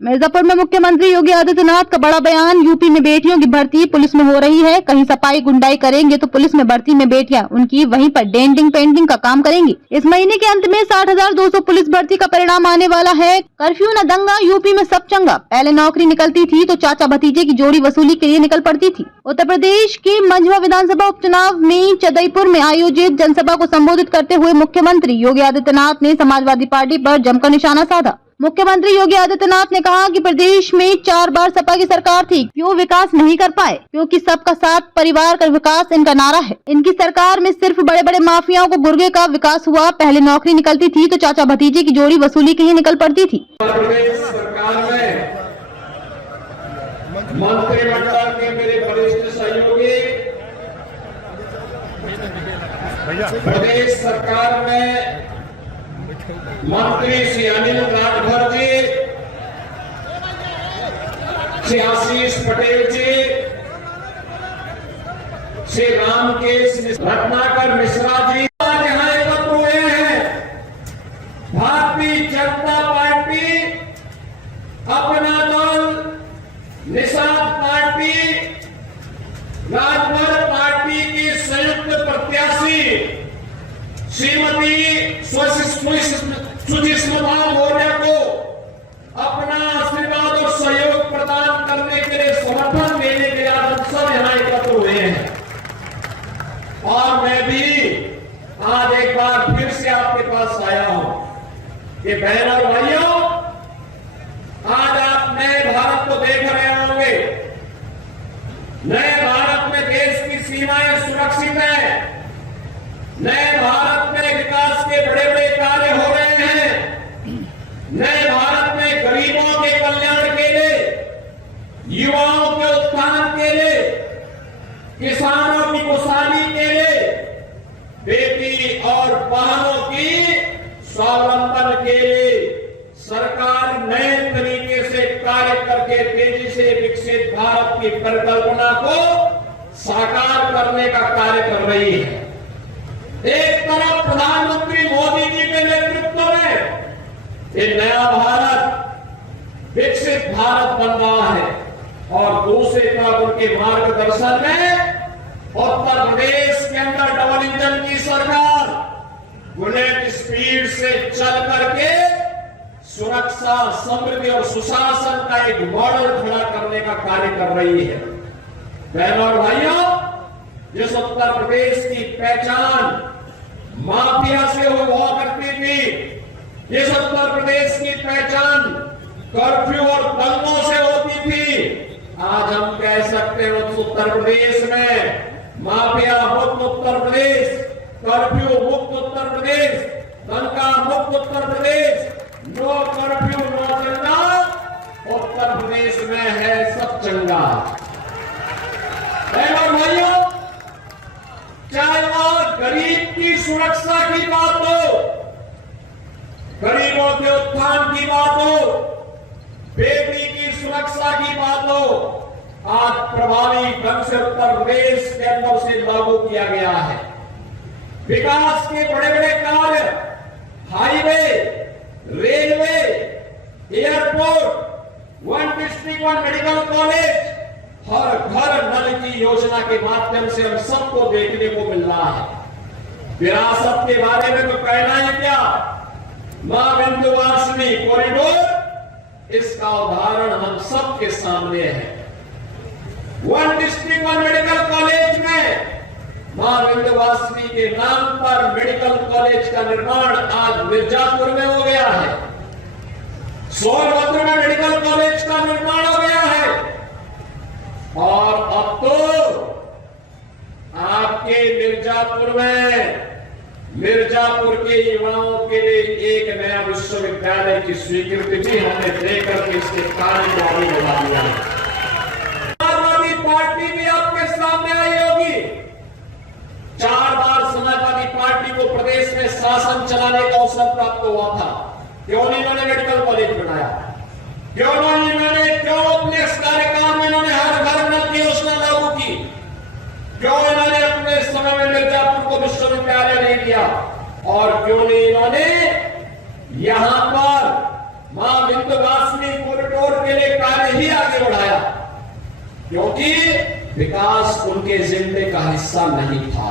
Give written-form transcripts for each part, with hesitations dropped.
मिर्जापुर में मुख्यमंत्री योगी आदित्यनाथ का बड़ा बयान। यूपी में बेटियों की भर्ती पुलिस में हो रही है। कहीं सफाई गुंडाई करेंगे तो पुलिस में भर्ती में बेटियां उनकी वहीं पर डेंटिंग पेंटिंग का काम करेंगी। इस महीने के अंत में 60,200 पुलिस भर्ती का परिणाम आने वाला है। कर्फ्यू न दंगा, यूपी में सब चंगा। पहले नौकरी निकलती थी तो चाचा भतीजे की जोड़ी वसूली के लिए निकल पड़ती थी। उत्तर प्रदेश के मंझवा विधानसभा उपचुनाव में चदईपुर में आयोजित जनसभा को संबोधित करते हुए मुख्यमंत्री योगी आदित्यनाथ ने समाजवादी पार्टी पर जमकर निशाना साधा। मुख्यमंत्री योगी आदित्यनाथ ने कहा कि प्रदेश में 4 बार सपा की सरकार थी, क्यों विकास नहीं कर पाए? क्योंकि सबका साथ परिवार का विकास इनका नारा है। इनकी सरकार में सिर्फ बड़े बड़े माफियाओं को गुर्गे का विकास हुआ। पहले नौकरी निकलती थी तो चाचा भतीजे की जोड़ी वसूली के लिए निकल पड़ती थी। प्रदेश सरकार में मंत्रिमंडल के मेरे वरिष्ठ सहयोगी, प्रदेश सरकार में मंत्री श्री अनिल राजभर जी, श्री आशीष पटेल जी, श्री रामकेश रत्नाकर मिश्रा जी आज यहाँ एकत्र हुए हैं। भारतीय जनता पार्टी, अपना दल, निषाद पार्टी, राजभर पार्टी की संयुक्त प्रत्याशी श्रीमती सुजिस्मता मौर्य को अपना आशीर्वाद और सहयोग प्रदान करने के लिए, समर्थन देने के लिए आज सब यहाँ एकत्र हुए हैं। और मैं भी आज एक बार फिर से आपके पास आया हूं कि बहनों और भाइयों, आज आप नए भारत को देख रहे होंगे। नए भारत में देश की सीमाएं सुरक्षित है। नए भारत में विकास के बड़े बड़े कार्य हो रहे हैं। नए भारत में गरीबों के कल्याण के लिए, युवाओं के उत्थान के लिए, किसानों की खुशहाली के लिए, बेटी और बहनों की स्वावलंबन के लिए सरकार नए तरीके से कार्य करके तेजी से विकसित भारत की परिकल्पना को साकार करने का कार्य कर रही है। एक तरफ प्रधानमंत्री मोदी जी के नेतृत्व में ये नया भारत, विकसित भारत बन रहा है और दूसरी तरफ उनके मार्गदर्शन में उत्तर प्रदेश के अंदर डबल इंजन की सरकार बुलेट स्पीड से चल करके सुरक्षा, समृद्धि और सुशासन का एक मॉडल खड़ा करने का कार्य कर रही है। बहनों और भाइयों, जिस उत्तर प्रदेश की पहचान माफिया से हुआ करती थी, जिस उत्तर प्रदेश की पहचान कर्फ्यू और दंगों से होती थी, आज हम कह सकते हैं उस उत्तर प्रदेश में माफिया मुक्त उत्तर प्रदेश, कर्फ्यू मुक्त उत्तर प्रदेश, दंगा मुक्त Uttar Pradesh, no curfew no दंगा उत्तर प्रदेश में है सब चंगा। भाइयों, चाहे वह गरीब की सुरक्षा की बात हो, गरीबों के उत्थान की बात हो, बेटी की सुरक्षा की बात हो, आज प्रभावी ढंग से उत्तर प्रदेश के अंदर से लागू किया गया है। विकास के बड़े बड़े कार्य, highway, railway, airport, 1 district 1 medical college, हर घर नल की योजना के माध्यम से हम सबको देखने को मिल रहा है। विरासत के बारे में तो कहना ही क्या, मां विंध्यवासिनी कॉरिडोर इसका उदाहरण हम सबके सामने है। 1 डिस्ट्रिक्ट 1 मेडिकल कॉलेज में मां विंध्यवासिनी के नाम पर मेडिकल कॉलेज का निर्माण आज मिर्जापुर में हो गया है। सोनभद्र में मेडिकल कॉलेज का निर्माण हो गया है और अब तो आपके मिर्जापुर में, मिर्जापुर के युवाओं के लिए एक नया विश्वविद्यालय की स्वीकृति भी हमने देकर के इसके कार्य को आगे बढ़ा दिया है। समाजवादी पार्टी भी आपके सामने आई होगी। 4 बार समाजवादी पार्टी को प्रदेश में शासन चलाने का अवसर प्राप्त हुआ था। क्यों नहीं इन्होंने मेडिकल कॉलेज बनाया? क्यों नहीं इन्होंने, क्यों अपने कार्यकाल में इन्होंने हर घर नल की योजना लागू की? क्यों इन्होंने अपने समय में मिर्जापुर को विश्वविद्यालय नहीं दिया? और क्यों नहीं इन्होंने यहां पर मां विंध्यवासिनी कॉरिडोर के लिए कार्य ही आगे बढ़ाया, क्योंकि विकास उनके एजेंडे का हिस्सा नहीं था।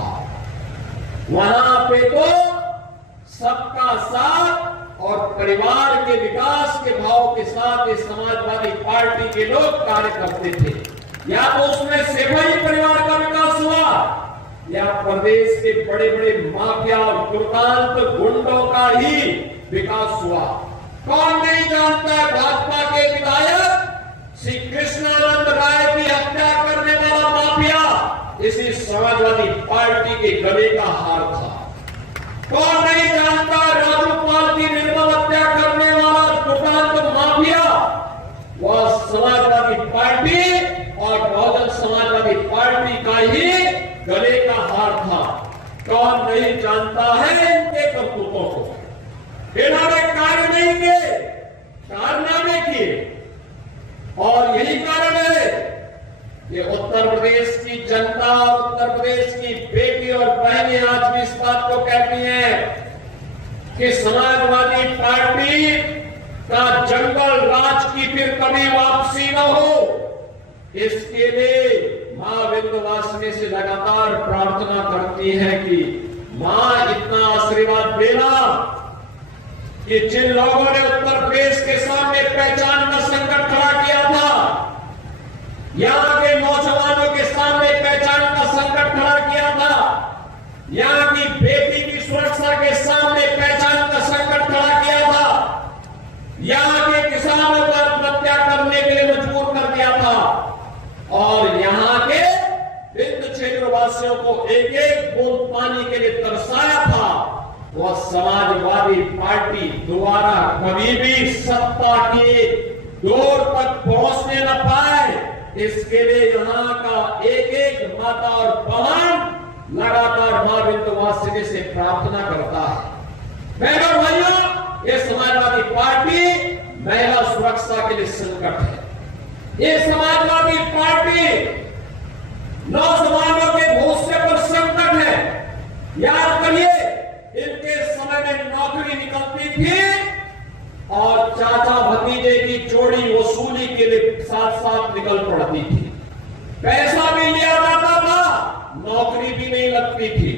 वहां पे तो सबका साथ और परिवार के विकास के भाव के साथ ये समाजवादी पार्टी के लोग कार्य करते थे। या तो उसमें सेवाई परिवार का विकास हुआ, या प्रदेश के बड़े बड़े माफिया और दुर्दांत गुंडों का ही विकास हुआ। कौन नहीं जानता है भाजपा के विधायक श्री कृष्णानंद राय की हत्या करने वाला माफिया इसी समाजवादी पार्टी के गले का हार था। कौन नहीं जानता राजूपाल की निर्मम हत्या करने वाला दुर्दांत माफिया वह समाजवादी पार्टी और बहुजन समाजवादी पार्टी का ही गले का हार था। कौन नहीं जानता है इनके करतूतों को। इन्होंने कार्य नहीं किए, कारनामे किए, और यही कारण है कि उत्तर प्रदेश की जनता, उत्तर प्रदेश की बेटी और बहनें आज भी इस बात को कहती हैं कि समाजवादी पार्टी का जंगल राज की फिर कभी वापसी न हो। इसके लिए मां विंध्यवासिनी से लगातार प्रार्थना करती है कि मां इतना आशीर्वाद देना कि जिन लोगों ने उत्तर प्रदेश के सामने पहचान का संकट खड़ा किया था, यहां के नौजवानों के सामने पहचान का संकट खड़ा किया था, यहां की बेटी की सुरक्षा के सामने पहचान का संकट खड़ा किया था, यहां के किसानों को आत्महत्या करने के लिए मजबूर कर दिया था, और यहां के विंध्य क्षेत्रवासियों को एक एक बूंद पानी के लिए तरसाया था, वह समाजवादी पार्टी दोबारा कभी भी सत्ता के दौर तक पहुंचने न पाए। इसके लिए यहां का एक एक माता और बहन लगातार मां विंध्यवासिनी से प्रार्थना करता है। बहनों भाइयों, ये समाजवादी पार्टी महिला सुरक्षा के लिए संकट है। ये समाजवादी पार्टी नौजवानों के भविष्य पर संकट है। याद करिए, इनके समय में नौकरी निकलती थी और चाचा भतीजे की जोड़ी वसूली के लिए साथ साथ निकल पड़ती थी। पैसा भी लिया जाता था, नौकरी भी नहीं लगती थी।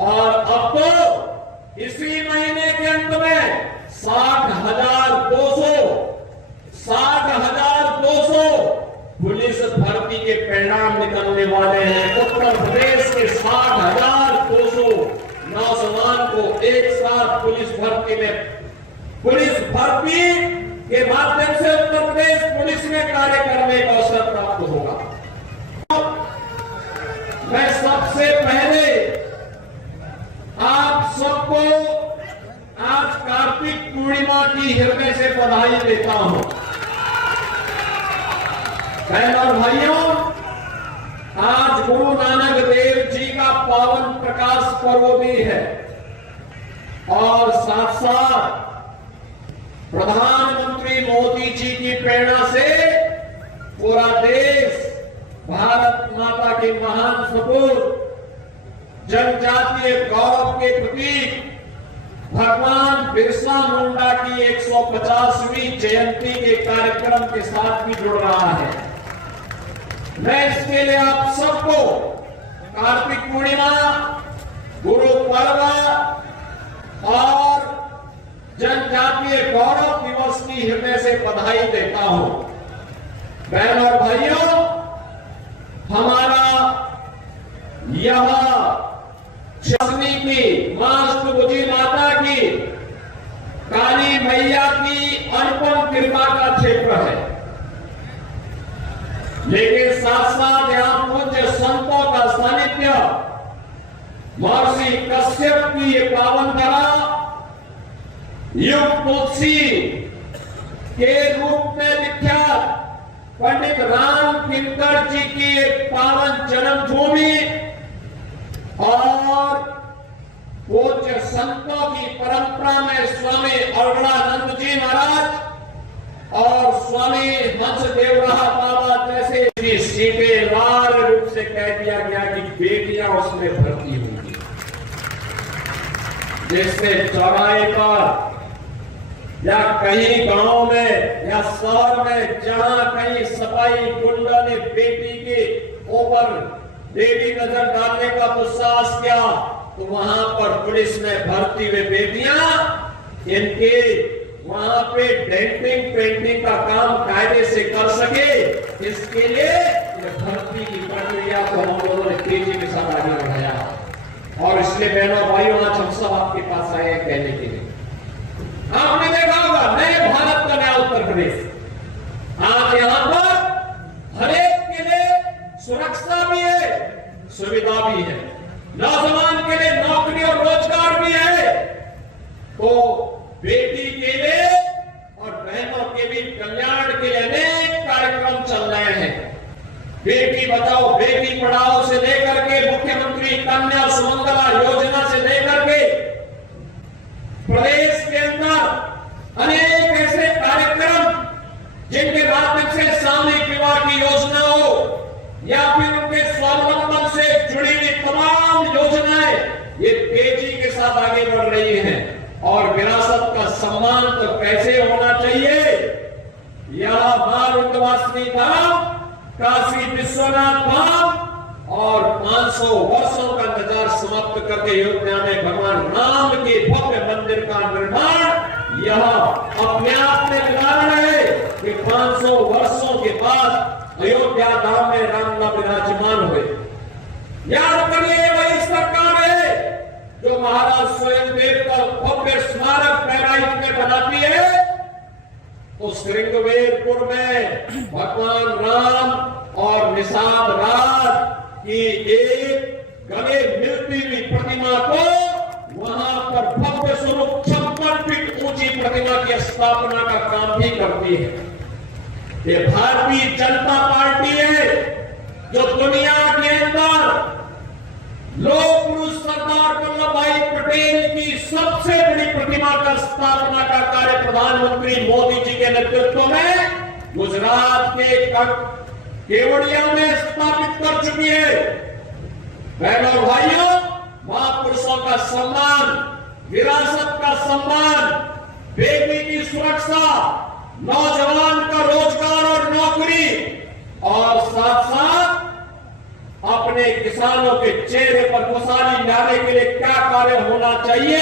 और अब तो इसी महीने के अंत में 60,200 पुलिस भर्ती के परिणाम निकलने वाले हैं। उत्तर प्रदेश के 60,200 नौजवान को एक साथ पुलिस भर्ती के माध्यम से उत्तर प्रदेश पुलिस में कार्य करने का अवसर प्राप्त होगा। मैं सबसे पहले आप सबको आज कार्तिक पूर्णिमा की हृदय से बधाई देता हूं। बहनों और भाइयों, आज गुरु नानक देव जी का पावन प्रकाश पर्व भी है, और साथ साथ प्रधानमंत्री मोदी जी की प्रेरणा से पूरा देश भारत माता के महान सपूत, जनजातीय गौरव के प्रतीक भगवान बिरसा मुंडा की 150वीं जयंती के कार्यक्रम के साथ भी जुड़ रहा है। मैं इसके लिए आप सबको कार्तिक पूर्णिमा, गुरु पर्व और जनजातीय गौरव दिवस की हृदय से बधाई देता हूं। बहनों और भाइयों, हमारा यह शनि की मां अष्टभुजी माता की, काली मैया की अनुपम कृपा का क्षेत्र है, लेकिन साथ साथ यहां पूज्य संतों का सानिध्य, महर्षि कश्यप की ये पावन धरा, युग तुलसी के रूप में विख्यात पंडित राम किंकर जी की एक पावन जन्मभूमि, और पूज्य संतों की परंपरा में स्वामी अरुणानंद जी महाराज और स्वामी हंसदेव बाबा जैसे सीटें लाल रूप से कह दिया गया कि बेटियां उसमें भर्ती होंगी, जिससे चौराहे पर या कहीं गांव में या शहर में जहां कहीं सफाई गुंडा ने बेटी के ऊपर बेटी नजर डालने का दुस्साहस किया, तो वहां पर पुलिस ने भर्ती हुए बेटियां इनके वहां पे डेंटिंग पेंटिंग का काम कायदे से कर सके, इसके लिए भर्ती की प्रक्रिया को हम लोगों ने तेजी के साथ आगे बढ़ाया। और इसलिए बहनों भाइयों, आज हम सब आपके पास आए हैं कहने के लिए, आपने देखा होगा नए भारत का नया उत्तर प्रदेश, आज यहां पर हर एक के लिए सुरक्षा भी है, सुविधा भी है, नौजवान के लिए नौकरी और रोजगार भी है, तो बेटी के लिए और बहनों के भी कल्याण के लिए अनेक कार्यक्रम चल रहे हैं। बेटी बचाओ बेटी पढ़ाओ से लेकर के मुख्यमंत्री कन्या सुमंगला योजना से लेकर के प्रदेश के अंदर अनेक ऐसे कार्यक्रम जिनके माध्यम से सामूहिक विवाह की योजना हो या फिर उनके स्वावलंबन से जुड़ी हुई तमाम योजनाएं ये तेजी के साथ आगे बढ़ रही हैं। और विरासत का सम्मान तो कैसे होना चाहिए, यह मां विंध्यवासिनी धाम, काशी विश्वनाथ धाम और 500 वर्षों का इंतजार समाप्त करके अयोध्या में भगवान राम के भव्य मंदिर का निर्माण यह अपने आप में उदाहरण है कि 500 वर्षों के बाद अयोध्या धाम में रामलला विराजमान हुए। याद करिए, वही सरकार है जो महाराज स्वयंदेव का भव्य स्मारक बहराइच में बनाती है, तो श्रृंगवेरपुर में भगवान राम और निषाद राज की एक गले मिलती हुई प्रतिमा को वहां पर भव्य स्वरूप 56 फीट ऊंची प्रतिमा की स्थापना का काम भी करती है। ये भारतीय जनता पार्टी है जो दुनिया के अंदर लोक पुरुष सरदार वल्लभ भाई पटेल की सबसे बड़ी प्रतिमा का स्थापना का कार्य प्रधानमंत्री मोदी जी के नेतृत्व में गुजरात के केवड़िया में स्थापित कर चुकी है। बहनों और भाइयों, महापुरुषों का सम्मान, विरासत का सम्मान, बेटी की सुरक्षा, नौजवान का रोजगार और नौकरी और साथ साथ अपने किसानों के चेहरे पर खुशहाली लाने के लिए क्या कार्य होना चाहिए,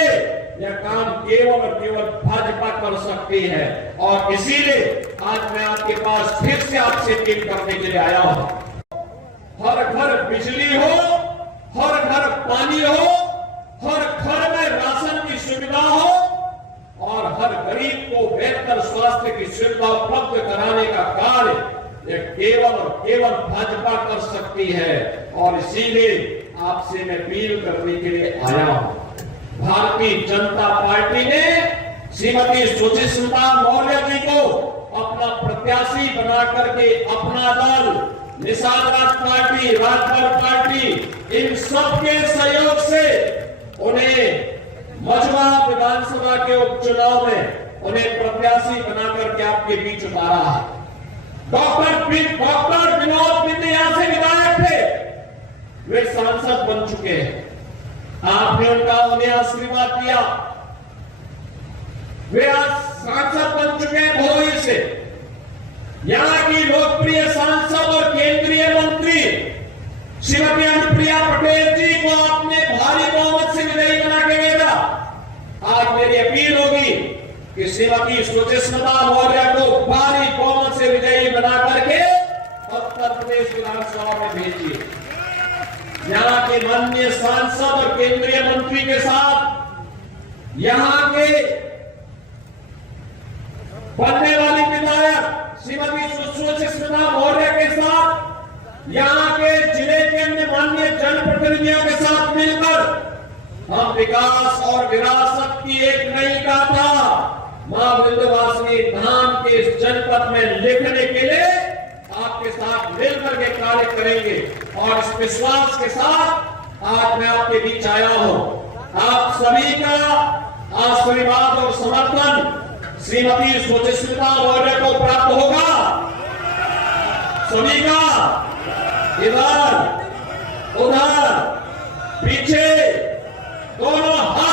यह काम केवल और केवल भाजपा कर सकती है। और इसीलिए आज मैं आपके पास फिर से आपसे अपील करने के लिए आया हूं। हर घर बिजली हो, हर घर पानी हो, हर घर में राशन की सुविधा हो और हर गरीब को बेहतर स्वास्थ्य की सुविधा उपलब्ध कराने का कार्य ये केवल और केवल भाजपा कर सकती है। और इसीलिए आपसे मैं अपील करने के लिए आया हूं। भारतीय जनता पार्टी ने श्रीमती सुचिस्मिता मौर्य जी को अपना प्रत्याशी बना करके अपना दल, निषाद राज पार्टी, राजभर पार्टी, इन सबके सहयोग से उन्हें मझवा विधानसभा के उपचुनाव में उन्हें प्रत्याशी बना करके आपके बीच उतारा है। डॉक्टर विनोद बिंद यहां से विधायक थे, वे सांसद बन चुके हैं। आपने उन्हें आशीर्वाद दिया, वे आज सांसद बन चुके हैं भदोही से। यहां की लोकप्रिय सांसद और केंद्रीय मंत्री श्रीमती अनुप्रिया पटेल जी को आपने भारी बहुमत से विजयी बना के भेजा। आज मेरी अपील होगी कि श्रीमती सुचिस्मिता मौर्य को भारी बहुमत से विजयी बना करके उत्तर प्रदेश विधानसभा में भेजिए। यहां के माननीय सांसद और केंद्रीय मंत्री के साथ यहां के बनने वाली विधायक श्रीमती सुचिस्मिता मौर्य के साथ यहां के जिले के अन्य माननीय जनप्रतिनिधियों के साथ मिलकर हम विकास और विरासत की एक नई गाथा मां विंध्यवासिनी धाम के इस जनपद में लिखने के लिए आपके साथ मिलकर के कार्य करेंगे। और इस विश्वास के साथ आज मैं आपके बीच आया हूं। आप सभी का आशीर्वाद और समर्थन श्रीमती सुचिस्मिता मौर्य को प्राप्त होगा। सभी का इधर उधर पीछे दोनों हाथ